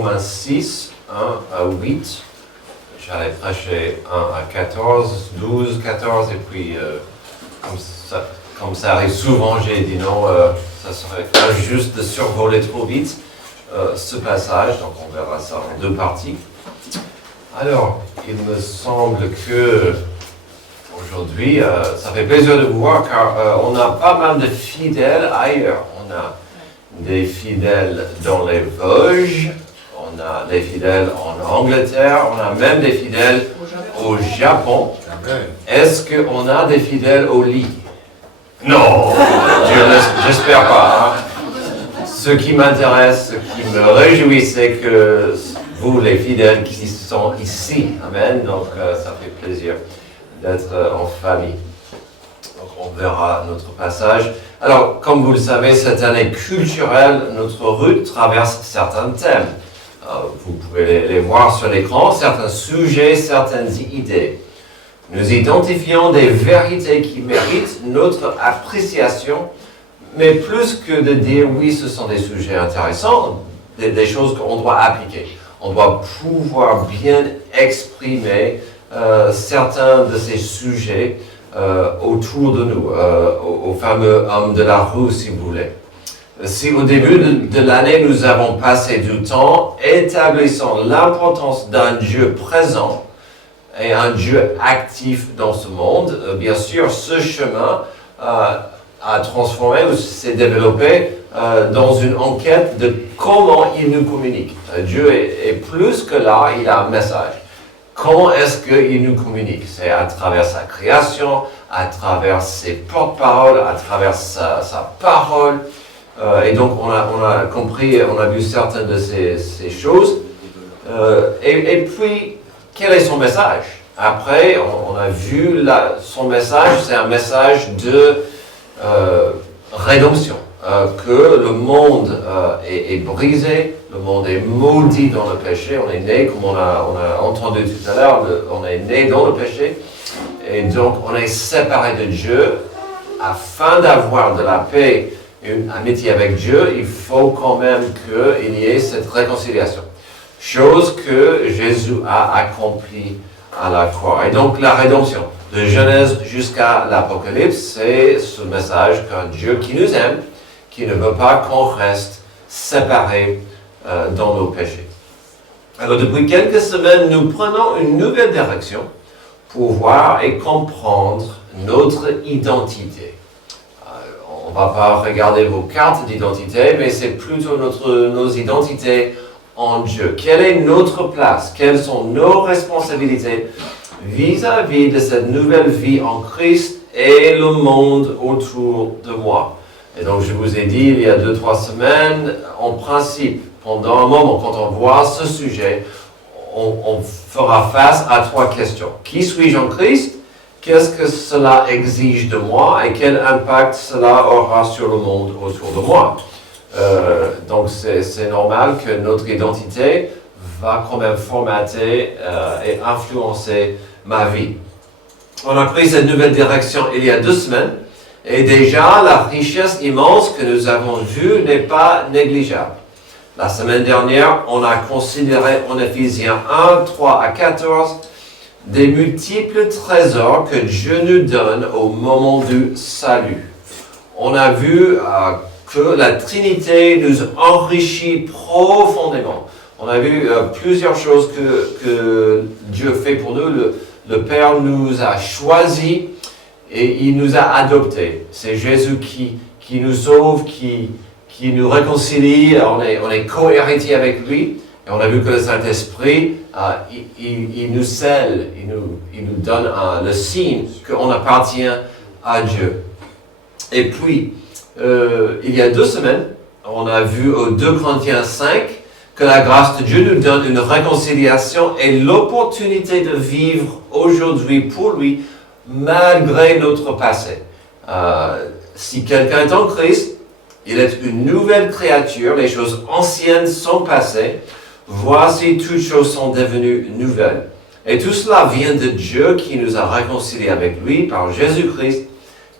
Romains 6, 1 à 8. J'allais prêcher 1 à 14, 12, 14, et puis comme ça arrive souvent, j'ai dit non, ça serait injuste de survoler trop vite ce passage, donc on verra ça en deux parties. Alors, il me semble que aujourd'hui, ça fait plaisir de vous voir car on a pas mal de fidèles ailleurs. On a des fidèles dans les Vosges, on a des fidèles en Angleterre, on a même des fidèles au Japon. Est-ce qu'on a des fidèles au lit? Non, j'espère pas. Ce qui m'intéresse, ce qui me réjouit, c'est que vous, les fidèles qui sont ici, amen, donc ça fait plaisir d'être en famille. Donc on verra notre passage. Alors, comme vous le savez, cette année culturelle, notre route traverse certains thèmes. Vous pouvez les voir sur l'écran, certains sujets, certaines idées. Nous identifions des vérités qui méritent notre appréciation, mais plus que de dire oui, ce sont des sujets intéressants, des choses qu'on doit appliquer. On doit pouvoir bien exprimer certains de ces sujets autour de nous, au fameux homme de la rue, si vous voulez. Si au début de l'année, nous avons passé du temps établissant l'importance d'un Dieu présent et un Dieu actif dans ce monde, bien sûr, ce chemin a transformé ou s'est développé dans une enquête de comment il nous communique. Dieu est plus que là, il a un message. Comment est-ce qu'il nous communique? C'est à travers sa création, à travers ses porte-paroles, à travers sa parole. Et donc, on a compris, on a vu certaines de ces choses. Et puis, quel est son message? Après, on a vu son message, c'est un message de rédemption. Que le monde est brisé, le monde est maudit dans le péché. On est né, comme on a entendu tout à l'heure, on est né dans le péché. Et donc, on est séparé de Dieu. Afin d'avoir de la paix, une amitié avec Dieu, il faut quand même qu'il y ait cette réconciliation. Chose que Jésus a accomplie à la croix. Et donc, la rédemption, de Genèse jusqu'à l'Apocalypse, c'est ce message qu'un Dieu qui nous aime, qui ne veut pas qu'on reste séparés dans nos péchés. Alors, depuis quelques semaines, nous prenons une nouvelle direction pour voir et comprendre notre identité. On ne va pas regarder vos cartes d'identité, mais c'est plutôt nos identités en Dieu. Quelle est notre place? Quelles sont nos responsabilités vis-à-vis de cette nouvelle vie en Christ et le monde autour de moi? Et donc, je vous ai dit il y a 2-3 semaines, en principe, pendant un moment, quand on voit ce sujet, on fera face à 3 questions. Qui suis-je en Christ? Qu'est-ce que cela exige de moi? Et quel impact cela aura sur le monde autour de moi? Donc, c'est normal que notre identité va quand même formater et influencer ma vie. On a pris cette nouvelle direction il y a 2 semaines. Et déjà, la richesse immense que nous avons vue n'est pas négligeable. La semaine dernière, on a considéré en Éphésiens 1, 3 à 14 des multiples trésors que Dieu nous donne au moment du salut. On a vu que la Trinité nous enrichit profondément. On a vu plusieurs choses que Dieu fait pour nous. Le Père nous a choisis et il nous a adoptés. C'est Jésus qui nous sauve, qui nous réconcilie. On est co-héritiers avec lui. Et on a vu que le Saint-Esprit, il nous scelle, il nous donne le signe qu'on appartient à Dieu. Et puis, il y a 2 semaines, on a vu au 2 Corinthiens 5 que la grâce de Dieu nous donne une réconciliation et l'opportunité de vivre aujourd'hui pour lui, malgré notre passé. Si quelqu'un est en Christ, il est une nouvelle créature, les choses anciennes sont passées, voici toutes choses sont devenues nouvelles. Et tout cela vient de Dieu qui nous a réconciliés avec lui par Jésus-Christ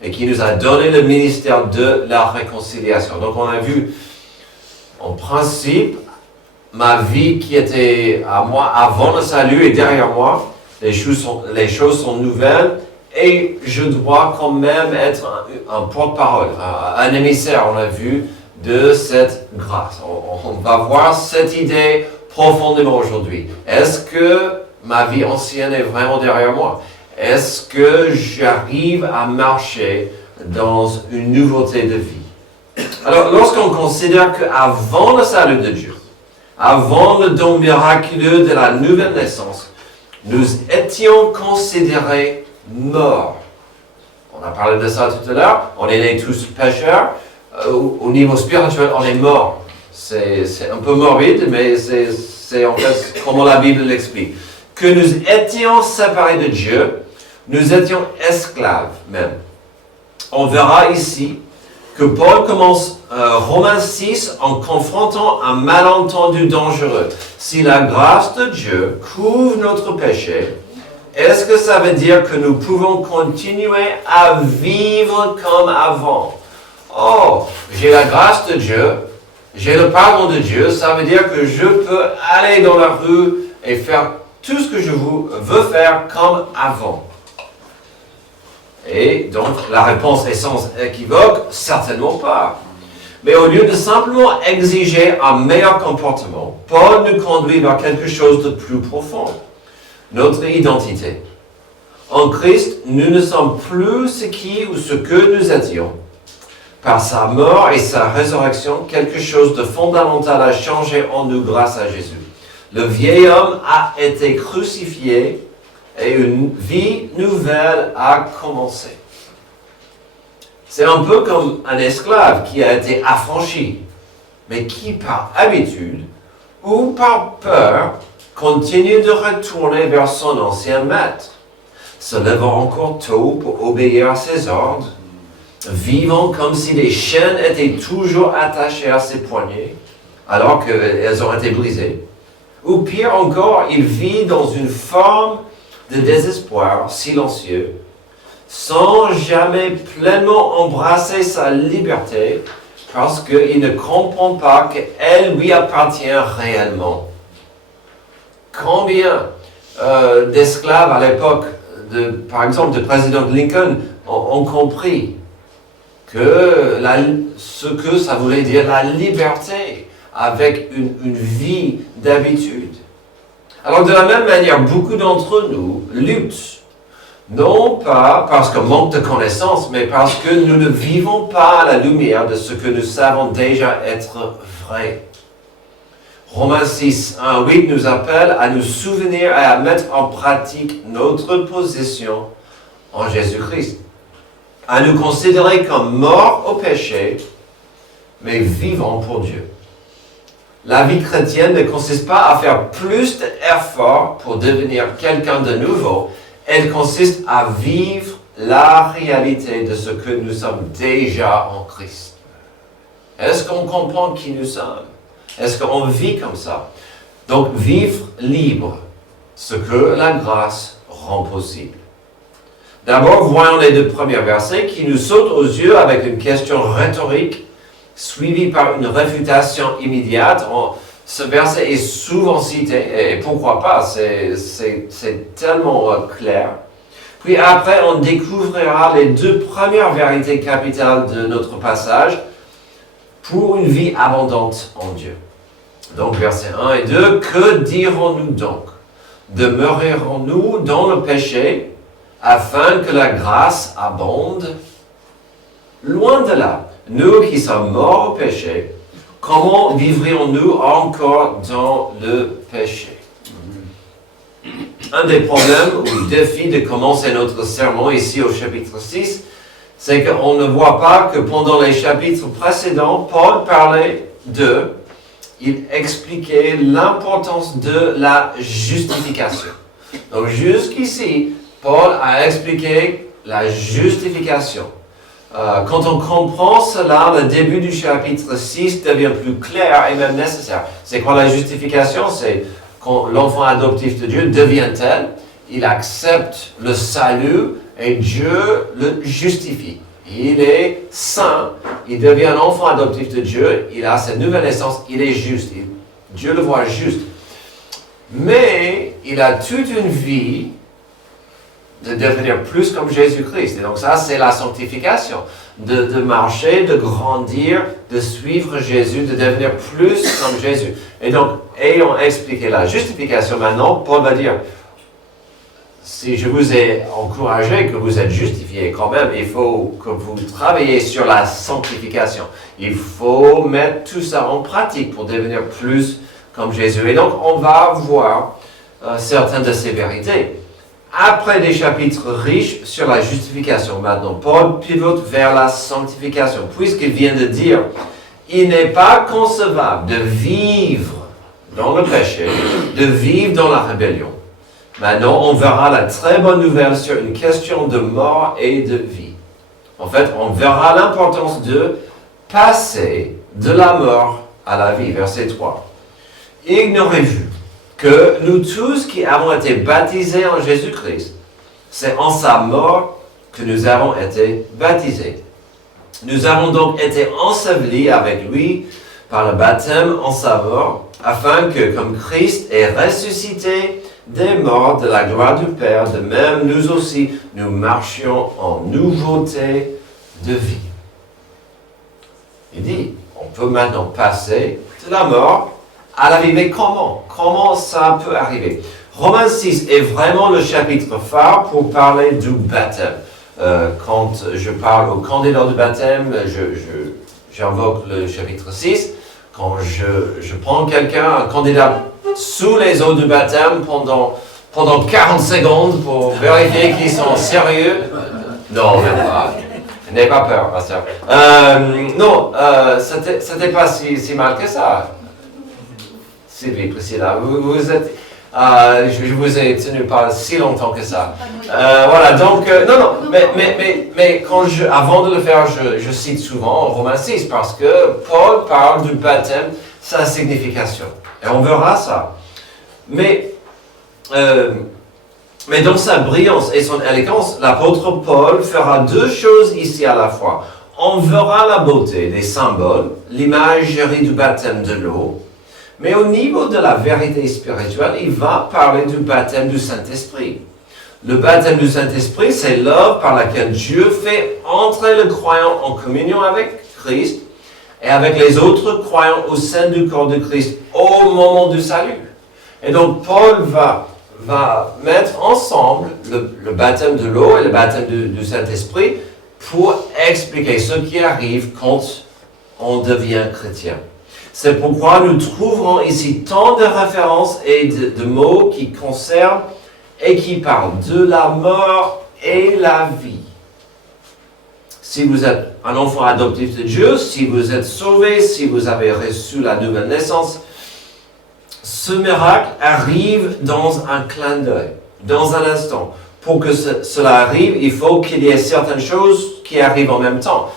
et qui nous a donné le ministère de la réconciliation. Donc on a vu, en principe, ma vie qui était à moi avant le salut est derrière moi. Les choses sont nouvelles et je dois quand même être un porte-parole, un émissaire, on a vu, de cette grâce. On va voir cette idée profondément aujourd'hui. Est-ce que ma vie ancienne est vraiment derrière moi? Est-ce que j'arrive à marcher dans une nouveauté de vie? Alors, lorsqu'on considère qu'avant le salut de Dieu, avant le don miraculeux de la nouvelle naissance, nous étions considérés morts. On a parlé de ça tout à l'heure. On est nés tous pécheurs. Au niveau spirituel, on est morts. C'est un peu morbide, mais c'est en fait comment la Bible l'explique. Que nous étions séparés de Dieu, nous étions esclaves même. On verra ici que Paul commence Romains 6 en confrontant un malentendu dangereux. Si la grâce de Dieu couvre notre péché, est-ce que ça veut dire que nous pouvons continuer à vivre comme avant? Oh, j'ai la grâce de Dieu, j'ai le pardon de Dieu, ça veut dire que je peux aller dans la rue et faire tout ce que je veux faire comme avant. Et donc, la réponse est sans équivoque, certainement pas. Mais au lieu de simplement exiger un meilleur comportement, Paul nous conduit vers quelque chose de plus profond, notre identité. En Christ, nous ne sommes plus ce que nous étions. Par sa mort et sa résurrection, quelque chose de fondamental a changé en nous grâce à Jésus. Le vieil homme a été crucifié et une vie nouvelle a commencé. C'est un peu comme un esclave qui a été affranchi, mais qui par habitude ou par peur continue de retourner vers son ancien maître, se levant encore tôt pour obéir à ses ordres, vivant comme si les chaînes étaient toujours attachées à ses poignets, alors qu'elles ont été brisées. Ou pire encore, il vit dans une forme de désespoir silencieux, sans jamais pleinement embrasser sa liberté, parce qu'il ne comprend pas qu'elle lui appartient réellement. Combien d'esclaves à l'époque, par exemple, du président Lincoln, ont compris ce que ça voulait dire la liberté avec une vie d'habitude. Alors de la même manière, beaucoup d'entre nous luttent, non pas parce qu'on manque de connaissances, mais parce que nous ne vivons pas à la lumière de ce que nous savons déjà être vrai. Romains 6, 1, 8 nous appelle à nous souvenir et à mettre en pratique notre position en Jésus-Christ. À nous considérer comme morts au péché, mais vivants pour Dieu. La vie chrétienne ne consiste pas à faire plus d'efforts pour devenir quelqu'un de nouveau. Elle consiste à vivre la réalité de ce que nous sommes déjà en Christ. Est-ce qu'on comprend qui nous sommes? Est-ce qu'on vit comme ça? Donc, vivre libre, ce que la grâce rend possible. D'abord, voyons les deux premiers versets qui nous sautent aux yeux avec une question rhétorique suivie par une réfutation immédiate. Ce verset est souvent cité, et pourquoi pas, c'est tellement clair. Puis après, on découvrira les deux premières vérités capitales de notre passage pour une vie abondante en Dieu. Donc, versets 1 et 2, que dirons-nous donc? Demeurerons-nous dans le péché afin que la grâce abonde? Loin de là, nous qui sommes morts au péché, comment vivrions-nous encore dans le péché? Un des problèmes ou défis de commencer notre sermon ici au chapitre 6, c'est qu'on ne voit pas que pendant les chapitres précédents, Paul parlait il expliquait l'importance de la justification. Donc jusqu'ici, Paul a expliqué la justification. Quand on comprend cela, le début du chapitre 6 devient plus clair et même nécessaire. C'est quoi la justification? C'est quand l'enfant adoptif de Dieu devient tel, il accepte le salut et Dieu le justifie. Il est saint, il devient un enfant adoptif de Dieu, il a cette nouvelle naissance, il est juste. Dieu le voit juste. Mais il a toute une vie de devenir plus comme Jésus-Christ. Et donc ça, c'est la sanctification. De marcher, de grandir, de suivre Jésus, de devenir plus comme Jésus. Et donc, ayant expliqué la justification, maintenant, Paul va dire, si je vous ai encouragé que vous êtes justifiés, quand même, il faut que vous travaillez sur la sanctification. Il faut mettre tout ça en pratique pour devenir plus comme Jésus. Et donc, on va voir certaines de ces vérités. Après des chapitres riches sur la justification, maintenant, Paul pivote vers la sanctification, puisqu'il vient de dire, il n'est pas concevable de vivre dans le péché, de vivre dans la rébellion. Maintenant, on verra la très bonne nouvelle sur une question de mort et de vie. En fait, on verra l'importance de passer de la mort à la vie. Verset 3. Ignorez-vous que nous tous qui avons été baptisés en Jésus-Christ, c'est en sa mort que nous avons été baptisés. Nous avons donc été ensevelis avec lui par le baptême en sa mort, afin que, comme Christ est ressuscité des morts de la gloire du Père, de même nous aussi, nous marchions en nouveauté de vie. Il dit, on peut maintenant passer de la mort à la vie. Mais comment? Comment ça peut arriver? Romains 6 est vraiment le chapitre phare pour parler du baptême. Quand je parle aux candidats du baptême, j'invoque le chapitre 6. Quand je prends quelqu'un, un candidat sous les eaux du baptême pendant 40 secondes pour vérifier qu'ils sont sérieux. Non, même pas. N'ayez pas peur, pasteur. Non, c'était pas si mal que ça. Sylvie, Priscilla, vous êtes... je vous ai tenu pas si longtemps que ça. Voilà, donc, non, mais avant de le faire, je cite souvent Romains 6, parce que Paul parle du baptême, sa signification. Et on verra ça. Mais dans sa brillance et son élégance, l'apôtre Paul fera deux choses ici à la fois. On verra la beauté des symboles, l'imagerie du baptême de l'eau, mais au niveau de la vérité spirituelle, il va parler du baptême du Saint-Esprit. Le baptême du Saint-Esprit, c'est l'œuvre par laquelle Dieu fait entrer le croyant en communion avec Christ et avec les autres croyants au sein du corps de Christ au moment du salut. Et donc, Paul va mettre ensemble le baptême de l'eau et le baptême du Saint-Esprit pour expliquer ce qui arrive quand on devient chrétien. C'est pourquoi nous trouverons ici tant de références et de mots qui concernent et qui parlent de la mort et la vie. Si vous êtes un enfant adoptif de Dieu, si vous êtes sauvé, si vous avez reçu la nouvelle naissance, ce miracle arrive dans un clin d'œil, dans un instant. Pour que cela arrive, il faut qu'il y ait certaines choses qui arrivent en même temps.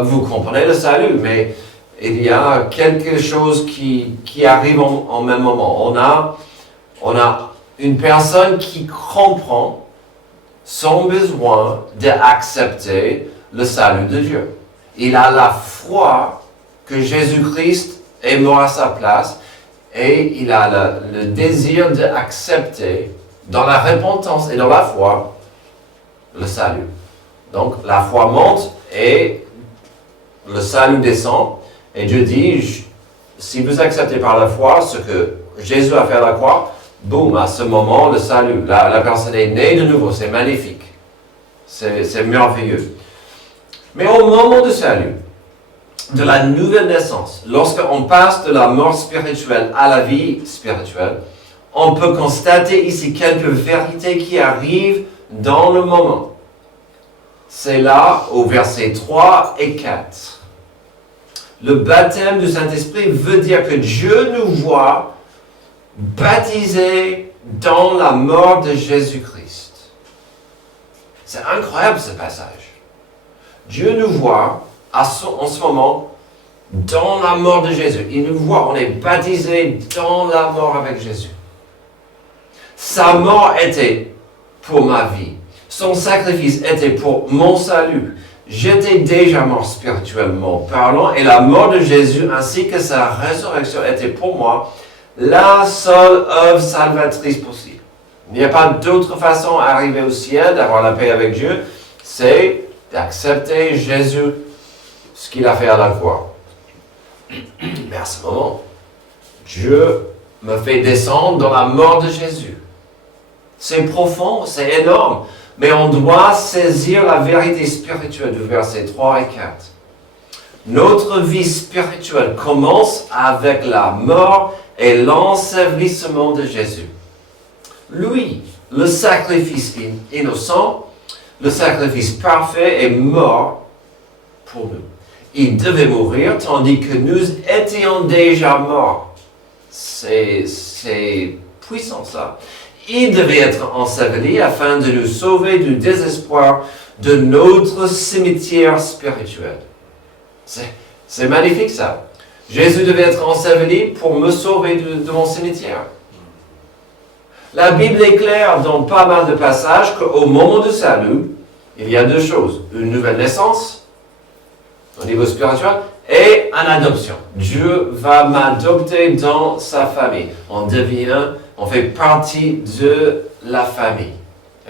Vous comprenez le salut, mais il y a quelque chose qui arrive en même moment. On a une personne qui comprend son besoin d'accepter le salut de Dieu. Il a la foi que Jésus-Christ est mort à sa place et il a le désir d'accepter dans la repentance et dans la foi le salut. Donc la foi monte et le salut descend. Et Dieu dit, si vous acceptez par la foi ce que Jésus a fait à la croix, boum, à ce moment, le salut. La personne est née de nouveau, c'est magnifique. C'est merveilleux. Mais au moment du salut, de la nouvelle naissance, lorsqu'on passe de la mort spirituelle à la vie spirituelle, on peut constater ici quelques vérités qui arrivent dans le moment. C'est là, au verset 3 et 4. Le baptême du Saint-Esprit veut dire que Dieu nous voit baptisés dans la mort de Jésus-Christ. C'est incroyable ce passage. Dieu nous voit en ce moment dans la mort de Jésus. Il nous voit, on est baptisés dans la mort avec Jésus. Sa mort était pour ma vie. Son sacrifice était pour mon salut. J'étais déjà mort spirituellement parlant et la mort de Jésus ainsi que sa résurrection était pour moi la seule œuvre salvatrice possible. Il n'y a pas d'autre façon d'arriver au ciel, d'avoir la paix avec Dieu, c'est d'accepter Jésus, ce qu'il a fait à la croix. Mais à ce moment, Dieu me fait descendre dans la mort de Jésus. C'est profond, c'est énorme, mais on doit saisir la vérité spirituelle du verset 3 et 4. Notre vie spirituelle commence avec la mort et l'ensevelissement de Jésus. Lui, le sacrifice innocent, le sacrifice parfait est mort pour nous. Il devait mourir tandis que nous étions déjà morts. C'est puissant ça. Il devait être enseveli afin de nous sauver du désespoir de notre cimetière spirituel. C'est magnifique ça. Jésus devait être enseveli pour me sauver de mon cimetière. La Bible est claire dans pas mal de passages qu'au moment du salut, il y a deux choses. Une nouvelle naissance, au niveau spirituel, et une adoption. Dieu va m'adopter dans sa famille. On fait partie de la famille.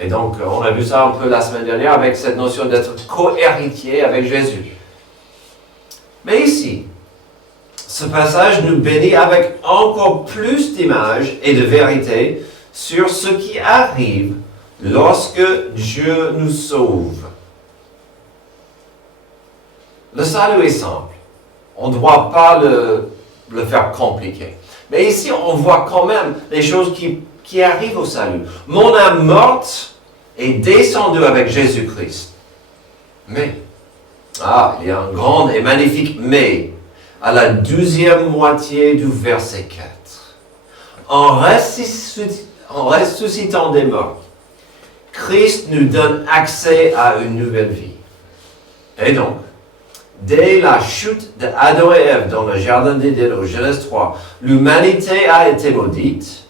Et donc, on a vu ça un peu la semaine dernière avec cette notion d'être co-héritier avec Jésus. Mais ici, ce passage nous bénit avec encore plus d'images et de vérité sur ce qui arrive lorsque Dieu nous sauve. Le salut est simple. On ne doit pas le faire compliqué. Mais ici, on voit quand même les choses qui arrivent au salut. Mon âme morte est descendue avec Jésus-Christ. Mais, il y a un grand et magnifique mais à la 12e moitié du verset 4. En ressuscitant des morts, Christ nous donne accès à une nouvelle vie. Et donc, dès la chute d'Adam et Ève dans le jardin d'Éden au Genèse 3, l'humanité a été maudite.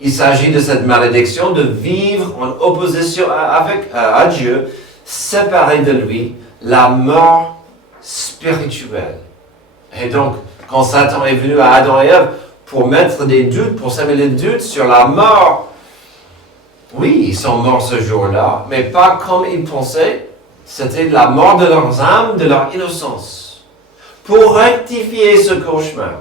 Il s'agit de cette malédiction de vivre en opposition à Dieu, séparé de lui, la mort spirituelle. Et donc, quand Satan est venu à Adam et Ève pour mettre des doutes, pour semer des doutes sur la mort, oui, ils sont morts ce jour-là, mais pas comme ils pensaient. C'était la mort de leurs âmes, de leur innocence. Pour rectifier ce cauchemar,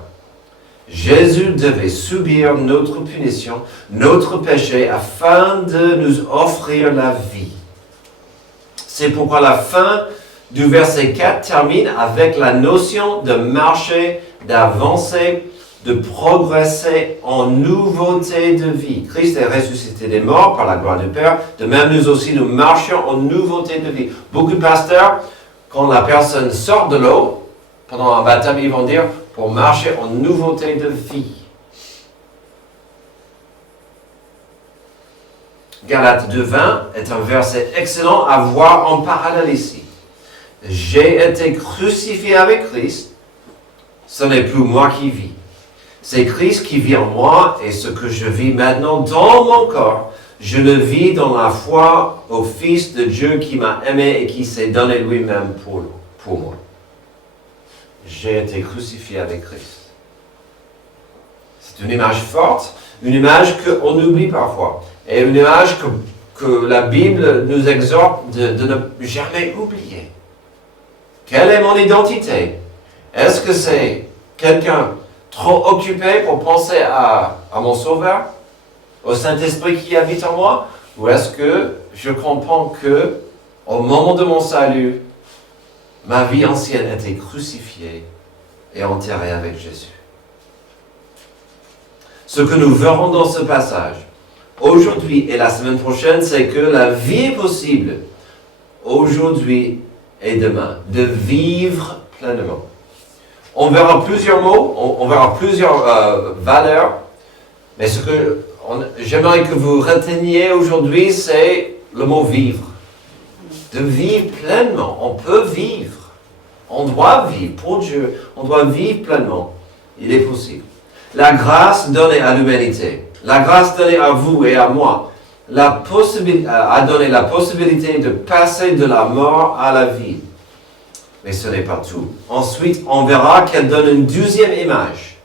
Jésus devait subir notre punition, notre péché, afin de nous offrir la vie. C'est pourquoi la fin du verset 4 termine avec la notion de marcher, d'avancer, de progresser en nouveauté de vie. Christ est ressuscité des morts par la gloire du Père. De même, nous aussi, nous marchons en nouveauté de vie. Beaucoup de pasteurs, quand la personne sort de l'eau, pendant un baptême, ils vont dire, pour marcher en nouveauté de vie. Galates 2:20 est un verset excellent à voir en parallèle ici. J'ai été crucifié avec Christ, ce n'est plus moi qui vis. C'est Christ qui vit en moi et ce que je vis maintenant dans mon corps, je le vis dans la foi au Fils de Dieu qui m'a aimé et qui s'est donné lui-même pour moi. J'ai été crucifié avec Christ. C'est une image forte, une image qu'on oublie parfois. Et une image que la Bible nous exhorte de ne jamais oublier. Quelle est mon identité? Est-ce que c'est quelqu'un trop occupé pour penser à mon Sauveur, au Saint-Esprit qui habite en moi? Ou est-ce que je comprends que, au moment de mon salut, ma vie ancienne était crucifiée et enterrée avec Jésus? Ce que nous verrons dans ce passage, aujourd'hui et la semaine prochaine, c'est que la vie est possible, aujourd'hui et demain, de vivre pleinement. On verra plusieurs mots, on verra plusieurs valeurs, mais ce que j'aimerais que vous reteniez aujourd'hui, c'est le mot vivre. De vivre pleinement. On peut vivre. On doit vivre pour Dieu. On doit vivre pleinement. Il est possible. La grâce donnée à l'humanité, la grâce donnée à vous et à moi, a donné la possibilité de passer de la mort à la vie. Mais ce n'est pas tout. Ensuite, on verra qu'elle donne une deuxième image.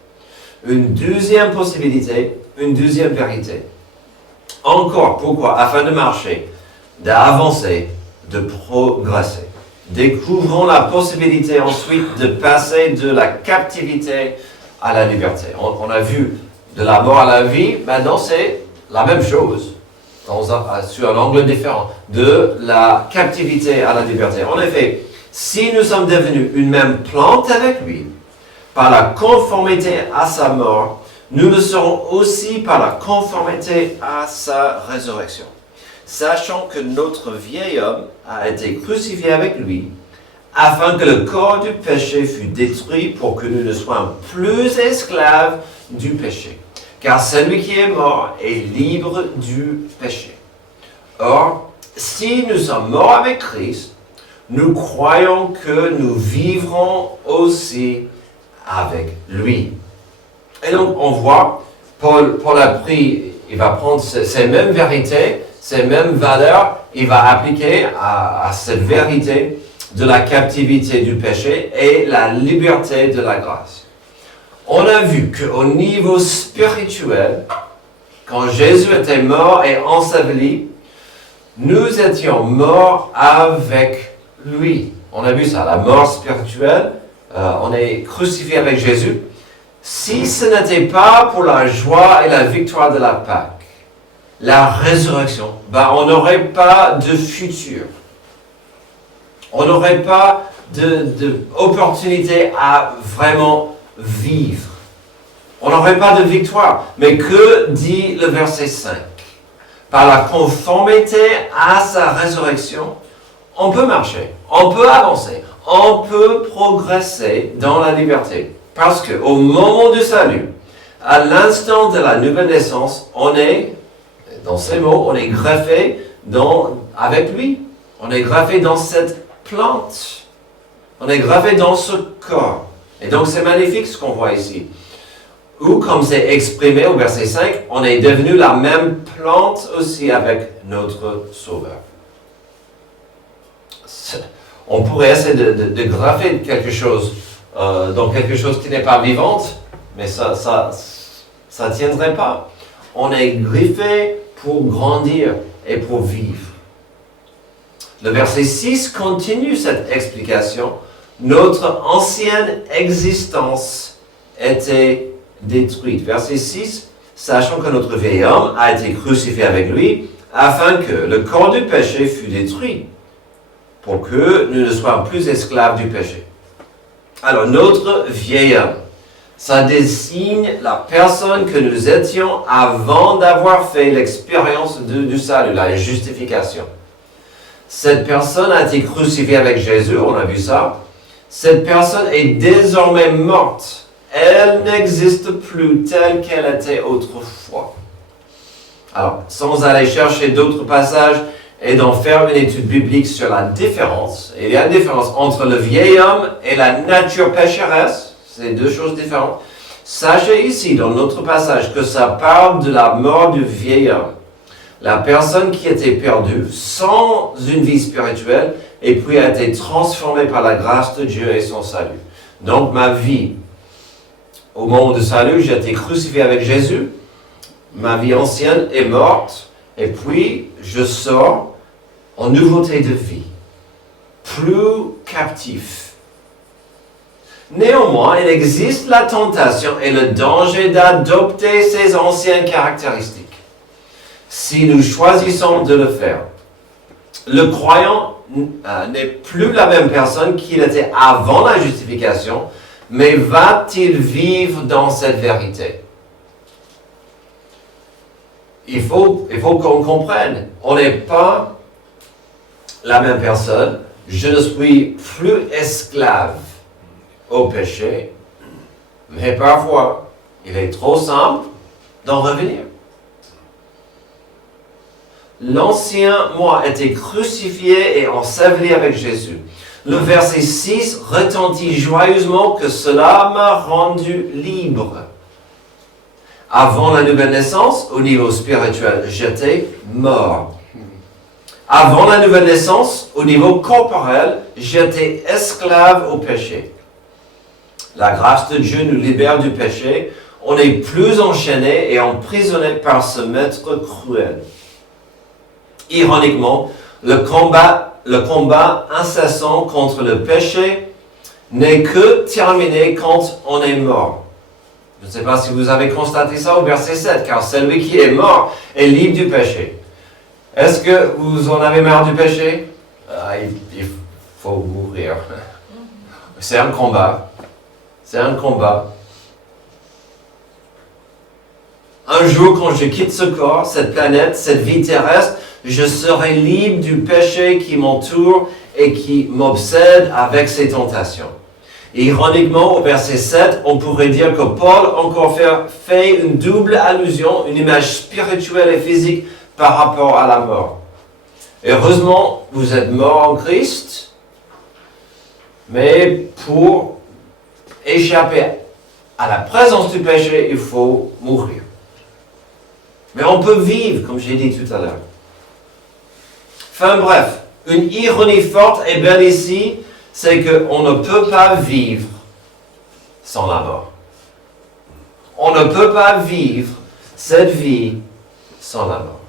une deuxième possibilité, une deuxième vérité. Encore, pourquoi? Afin de marcher, d'avancer, de progresser. Découvrons la possibilité ensuite de passer de la captivité à la liberté. On a vu de la mort à la vie, maintenant c'est la même chose, sur un angle différent, de la captivité à la liberté. En effet, si nous sommes devenus une même plante avec lui, par la conformité à sa mort, nous le serons aussi par la conformité à sa résurrection. Sachant que notre vieil homme a été crucifié avec lui, afin que le corps du péché fût détruit pour que nous ne soyons plus esclaves du péché. Car celui qui est mort est libre du péché. Or, si nous sommes morts avec Christ, nous croyons que nous vivrons aussi avec lui. Et donc, on voit, Paul a pris, il va prendre ces mêmes vérités, ces mêmes valeurs, il va appliquer à cette vérité de la captivité du péché et la liberté de la grâce. On a vu qu'au niveau spirituel, quand Jésus était mort et enseveli, nous étions morts avec lui. On a vu ça, la mort spirituelle, on est crucifié avec Jésus. Si ce n'était pas pour la joie et la victoire de la Pâque, la résurrection, on n'aurait pas de futur. On n'aurait pas d'opportunité à vraiment vivre. On n'aurait pas de victoire. Mais que dit le verset 5? Par la conformité à sa résurrection, on peut marcher, on peut avancer, on peut progresser dans la liberté. Parce qu'au moment du salut, à l'instant de la nouvelle naissance, on est, dans ces mots, on est greffé avec lui. On est greffé dans cette plante. On est greffé dans ce corps. Et donc c'est magnifique ce qu'on voit ici. Ou comme c'est exprimé au verset 5, on est devenu la même plante aussi avec notre Sauveur. On pourrait essayer de graffer quelque chose dans quelque chose qui n'est pas vivante, mais ça tiendrait pas. On est griffé pour grandir et pour vivre. Le verset 6 continue cette explication. Notre ancienne existence était détruite. Verset 6, sachant que notre vieil homme a été crucifié avec lui, afin que le corps du péché fût détruit, pour que nous ne soyons plus esclaves du péché. Alors, notre vieil homme, ça désigne la personne que nous étions avant d'avoir fait l'expérience du salut, la justification. Cette personne a été crucifiée avec Jésus, on a vu ça. Cette personne est désormais morte. Elle n'existe plus telle qu'elle était autrefois. Alors, sans aller chercher d'autres passages et d'en faire une étude biblique sur la différence, il y a une différence entre le vieil homme et la nature pécheresse, c'est deux choses différentes. Sachez ici, dans notre passage, que ça parle de la mort du vieil homme. La personne qui était perdue, sans une vie spirituelle, et puis a été transformée par la grâce de Dieu et son salut. Donc ma vie, au moment du salut, j'ai été crucifié avec Jésus, ma vie ancienne est morte, et puis je sors en nouveauté de vie, plus captif. Néanmoins, il existe la tentation et le danger d'adopter ces anciennes caractéristiques. Si nous choisissons de le faire, le croyant n'est plus la même personne qu'il était avant la justification, mais va-t-il vivre dans cette vérité? Il faut qu'on comprenne, on n'est pas la même personne. Je ne suis plus esclave au péché, mais parfois, il est trop simple d'en revenir. L'ancien moi était crucifié et enseveli avec Jésus. Le verset 6 retentit joyeusement que cela m'a rendu libre. Avant la nouvelle naissance, au niveau spirituel, j'étais mort. Avant la nouvelle naissance, au niveau corporel, j'étais esclave au péché. La grâce de Dieu nous libère du péché. on est plus enchaîné et emprisonné par ce maître cruel. Ironiquement, le combat incessant contre le péché n'est que terminé quand on est mort. Je ne sais pas si vous avez constaté ça au verset 7, car celui qui est mort est libre du péché. Est-ce que vous en avez marre du péché? Il faut mourir. C'est un combat. C'est un combat. Un jour, quand je quitte ce corps, cette planète, cette vie terrestre, je serai libre du péché qui m'entoure et qui m'obsède avec ses tentations. Et ironiquement, au verset 7, on pourrait dire que Paul encore fait une double allusion, une image spirituelle et physique par rapport à la mort. Heureusement, vous êtes morts en Christ, mais pour échapper à la présence du péché, il faut mourir. Mais on peut vivre, comme j'ai dit tout à l'heure. Enfin bref, une ironie forte et belle ici, c'est qu'on ne peut pas vivre sans la mort. On ne peut pas vivre cette vie sans la mort.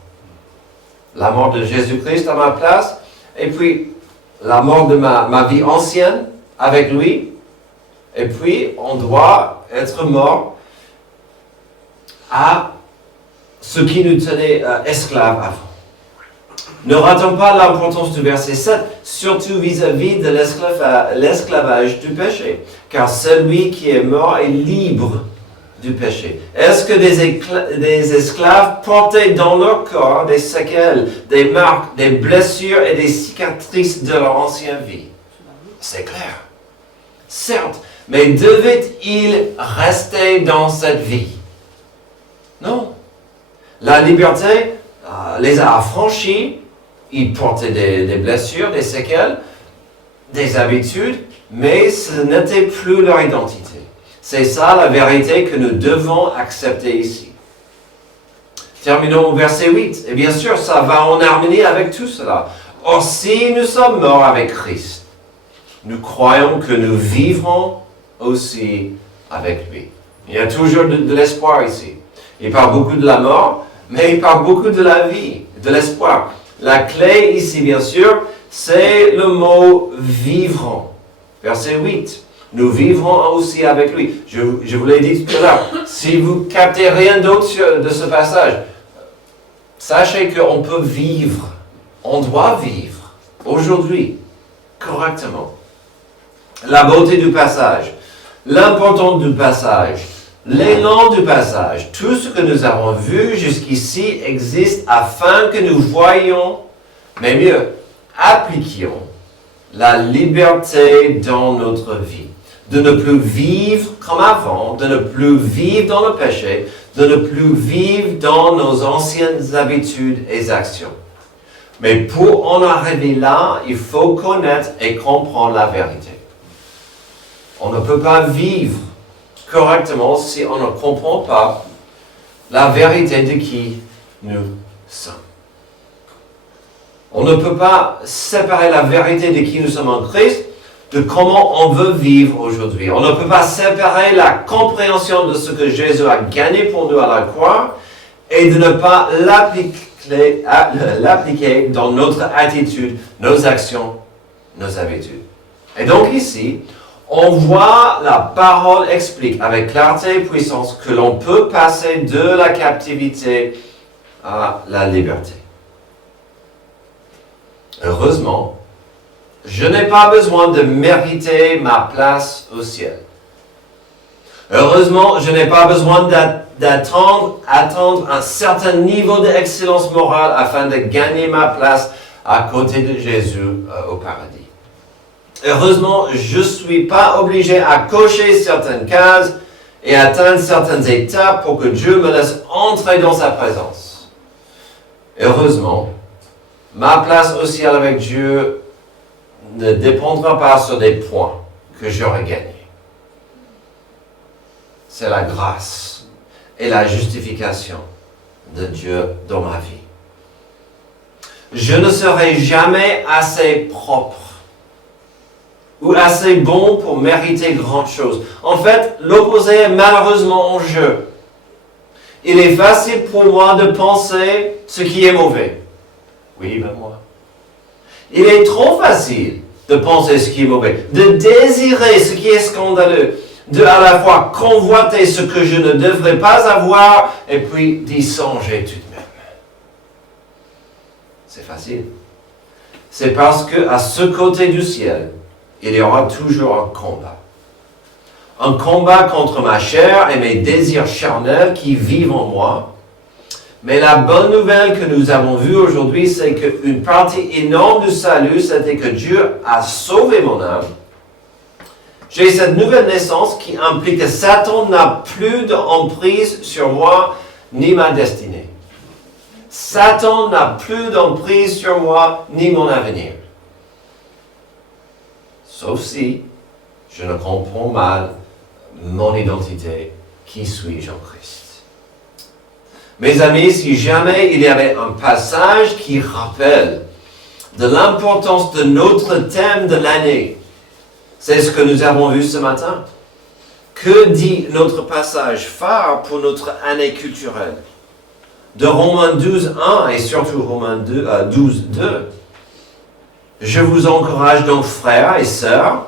La mort de Jésus-Christ à ma place, et puis la mort de ma vie ancienne avec lui, et puis on doit être mort à ce qui nous tenait esclaves avant. Ne ratons pas l'importance du verset 7, surtout vis-à-vis de l'esclavage du péché, car celui qui est mort est libre du péché. Est-ce que des esclaves portaient dans leur corps des séquelles, des marques, des blessures et des cicatrices de leur ancienne vie? C'est clair. Certes, mais devaient-ils rester dans cette vie? Non. La liberté les a affranchis. Ils portaient des blessures, des séquelles, des habitudes, mais ce n'était plus leur identité. C'est ça la vérité que nous devons accepter ici. Terminons au verset 8. Et bien sûr, ça va en harmonie avec tout cela. Or, si nous sommes morts avec Christ, nous croyons que nous vivrons aussi avec lui. Il y a toujours de l'espoir ici. Il parle beaucoup de la mort, mais il parle beaucoup de la vie, de l'espoir. La clé ici, bien sûr, c'est le mot « vivront ». Verset 8. Nous vivrons aussi avec lui. Je vous l'ai dit tout à l'heure. Si vous captez rien d'autre de ce passage, sachez qu'on peut vivre. On doit vivre aujourd'hui, correctement. La beauté du passage, l'importance du passage, l'élan du passage, tout ce que nous avons vu jusqu'ici existe afin que nous voyions, mais mieux, appliquions la liberté dans notre vie. De ne plus vivre comme avant, de ne plus vivre dans le péché, de ne plus vivre dans nos anciennes habitudes et actions. Mais pour en arriver là, il faut connaître et comprendre la vérité. On ne peut pas vivre correctement si on ne comprend pas la vérité de qui nous sommes. On ne peut pas séparer la vérité de qui nous sommes en Christ de comment on veut vivre aujourd'hui. On ne peut pas séparer la compréhension de ce que Jésus a gagné pour nous à la croix et de ne pas l'appliquer dans notre attitude, nos actions, nos habitudes. Et donc ici, on voit la parole explique avec clarté et puissance que l'on peut passer de la captivité à la liberté. Heureusement, je n'ai pas besoin de mériter ma place au ciel. Heureusement, je n'ai pas besoin attendre un certain niveau d'excellence morale afin de gagner ma place à côté de Jésus au paradis. Heureusement, je ne suis pas obligé à cocher certaines cases et atteindre certaines étapes pour que Dieu me laisse entrer dans sa présence. Heureusement, ma place au ciel avec Dieu ne dépendra pas sur des points que j'aurai gagnés. C'est la grâce et la justification de Dieu dans ma vie. Je ne serai jamais assez propre ou assez bon pour mériter grande chose. En fait, l'opposé est malheureusement en jeu. il est facile pour moi de penser ce qui est mauvais. Oui, ben moi. Il est trop facile de penser ce qui est mauvais, de désirer ce qui est scandaleux, de à la fois convoiter ce que je ne devrais pas avoir et puis d'y songer tout de même. C'est facile. C'est parce que à ce côté du ciel, il y aura toujours un combat. Un combat contre ma chair et mes désirs charnels qui vivent en moi. Mais la bonne nouvelle que nous avons vue aujourd'hui, c'est qu'une partie énorme du salut, c'était que Dieu a sauvé mon âme. J'ai cette nouvelle naissance qui implique que Satan n'a plus d'emprise sur moi ni ma destinée. Satan n'a plus d'emprise sur moi ni mon avenir. Sauf si je ne comprends mal mon identité, qui suis-je en Christ. Mes amis, si jamais il y avait un passage qui rappelle de l'importance de notre thème de l'année, c'est ce que nous avons vu ce matin. Que dit notre passage phare pour notre année culturelle? De Romains 12:1 et surtout Romains 12:2. Je vous encourage donc, frères et sœurs,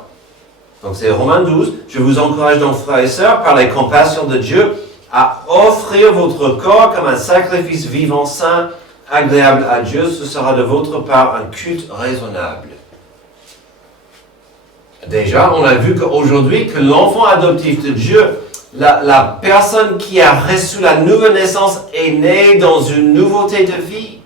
donc c'est Romains 12, je vous encourage donc, frères et sœurs, par les compassions de Dieu, à offrir votre corps comme un sacrifice vivant, saint, agréable à Dieu. Ce sera de votre part un culte raisonnable. Déjà, on a vu qu'aujourd'hui, que l'enfant adoptif de Dieu, la personne qui a reçu la nouvelle naissance est née dans une nouveauté de vie.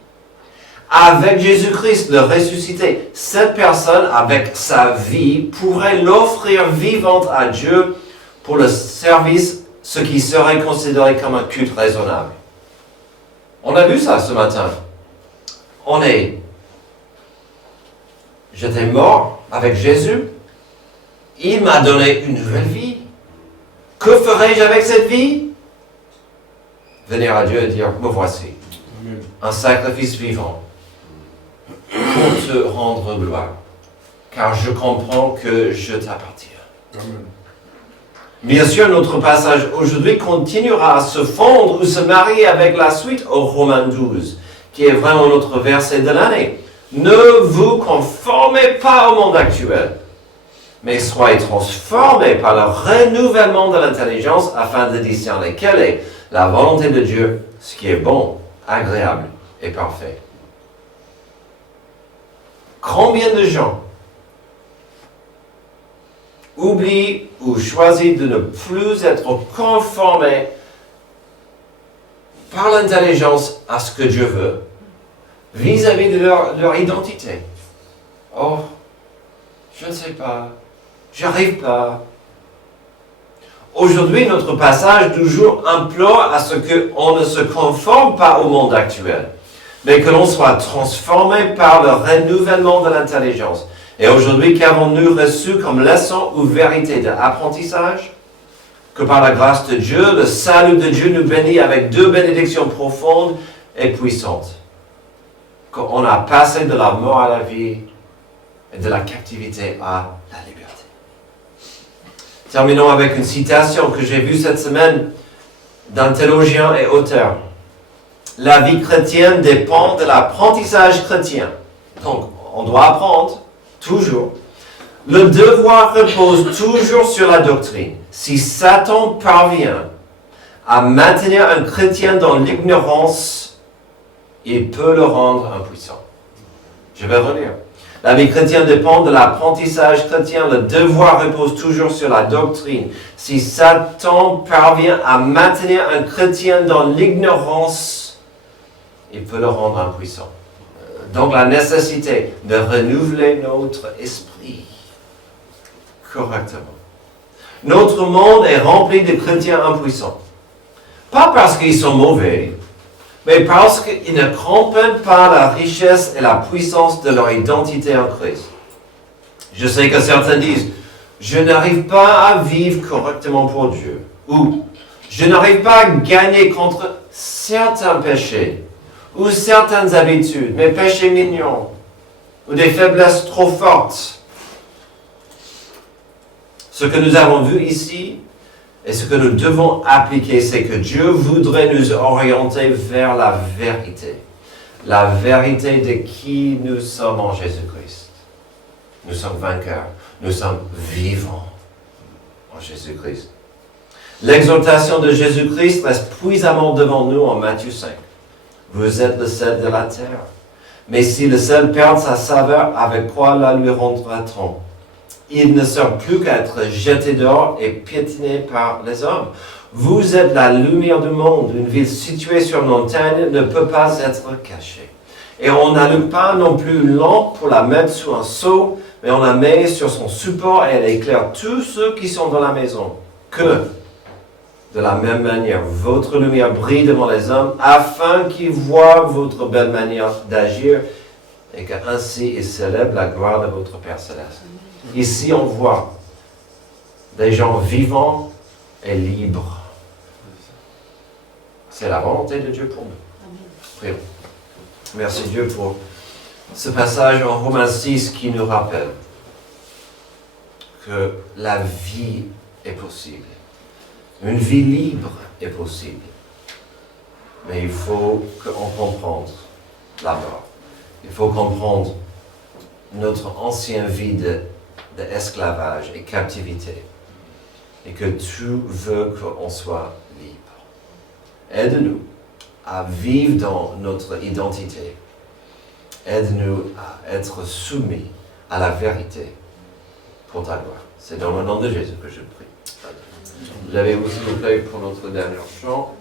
Avec Jésus-Christ, le ressuscité, cette personne, avec sa vie, pourrait l'offrir vivante à Dieu pour le service, ce qui serait considéré comme un culte raisonnable. On a vu ça ce matin. J'étais mort avec Jésus. Il m'a donné une nouvelle vie. Que ferai-je avec cette vie? Venir à Dieu et dire, me voici. Amen. Un sacrifice vivant pour te rendre gloire. Car je comprends que je t'appartiens. Amen. Bien sûr, notre passage aujourd'hui continuera à se fondre ou se marier avec la suite au Romains 12, qui est vraiment notre verset de l'année. Ne vous conformez pas au monde actuel, mais soyez transformés par le renouvellement de l'intelligence afin de discerner quelle est la volonté de Dieu, ce qui est bon, agréable et parfait. Combien de gens oublient ou choisissent de ne plus être conformés par l'intelligence à ce que Dieu veut vis-à-vis de leur identité. Oh, je ne sais pas, j'arrive pas. Aujourd'hui, notre passage toujours implore à ce qu'on ne se conforme pas au monde actuel, mais que l'on soit transformé par le renouvellement de l'intelligence. Et aujourd'hui, qu'avons-nous reçu comme leçon ou vérité d'apprentissage? Que par la grâce de Dieu, le salut de Dieu nous bénit avec deux bénédictions profondes et puissantes. Qu'on a passé de la mort à la vie et de la captivité à la liberté. Terminons avec une citation que j'ai vue cette semaine d'un théologien et auteur. La vie chrétienne dépend de l'apprentissage chrétien. Donc, on doit apprendre. Toujours. Le devoir repose toujours sur la doctrine. Si Satan parvient à maintenir un chrétien dans l'ignorance, il peut le rendre impuissant. Je vais relire. La vie chrétienne dépend de l'apprentissage chrétien. Le devoir repose toujours sur la doctrine. Si Satan parvient à maintenir un chrétien dans l'ignorance, il peut le rendre impuissant. Donc la nécessité de renouveler notre esprit correctement. Notre monde est rempli de chrétiens impuissants. Pas parce qu'ils sont mauvais, mais parce qu'ils ne comprennent pas la richesse et la puissance de leur identité en Christ. Je sais que certains disent, je n'arrive pas à vivre correctement pour Dieu. Ou, je n'arrive pas à gagner contre certains péchés. Ou certaines habitudes, mes péchés mignons, ou des faiblesses trop fortes. Ce que nous avons vu ici, Et ce que nous devons appliquer, c'est que Dieu voudrait nous orienter vers la vérité. La vérité de qui nous sommes en Jésus-Christ. Nous sommes vainqueurs. Nous sommes vivants en Jésus-Christ. L'exhortation de Jésus-Christ reste puissamment devant nous en Matthieu 5. Vous êtes le sel de la terre. Mais si le sel perd sa saveur, avec quoi la lui rendra-t-on? Il ne sert plus qu'à être jeté dehors et piétiné par les hommes. Vous êtes la lumière du monde. Une ville située sur une montagne ne peut pas être cachée. Et on n'allume pas non plus une lampe pour la mettre sous un seau, mais on la met sur son support et elle éclaire tous ceux qui sont dans la maison. Que, de la même manière, votre lumière brille devant les hommes, afin qu'ils voient votre belle manière d'agir et qu'ainsi ils célèbrent la gloire de votre Père Céleste. Ici, on voit des gens vivants et libres. C'est la volonté de Dieu pour nous. Prions. Merci Dieu pour ce passage en Romains 6 qui nous rappelle que la vie est possible. Une vie libre est possible. Mais il faut qu'on comprenne la mort. Il faut comprendre notre ancienne vie d'esclavage et captivité. Et que tu veux qu'on soit libre. Aide-nous à vivre dans notre identité. Aide-nous à être soumis à la vérité pour ta gloire. C'est dans le nom de Jésus que je prie. Levez-vous s'il vous plaît pour notre dernier chant.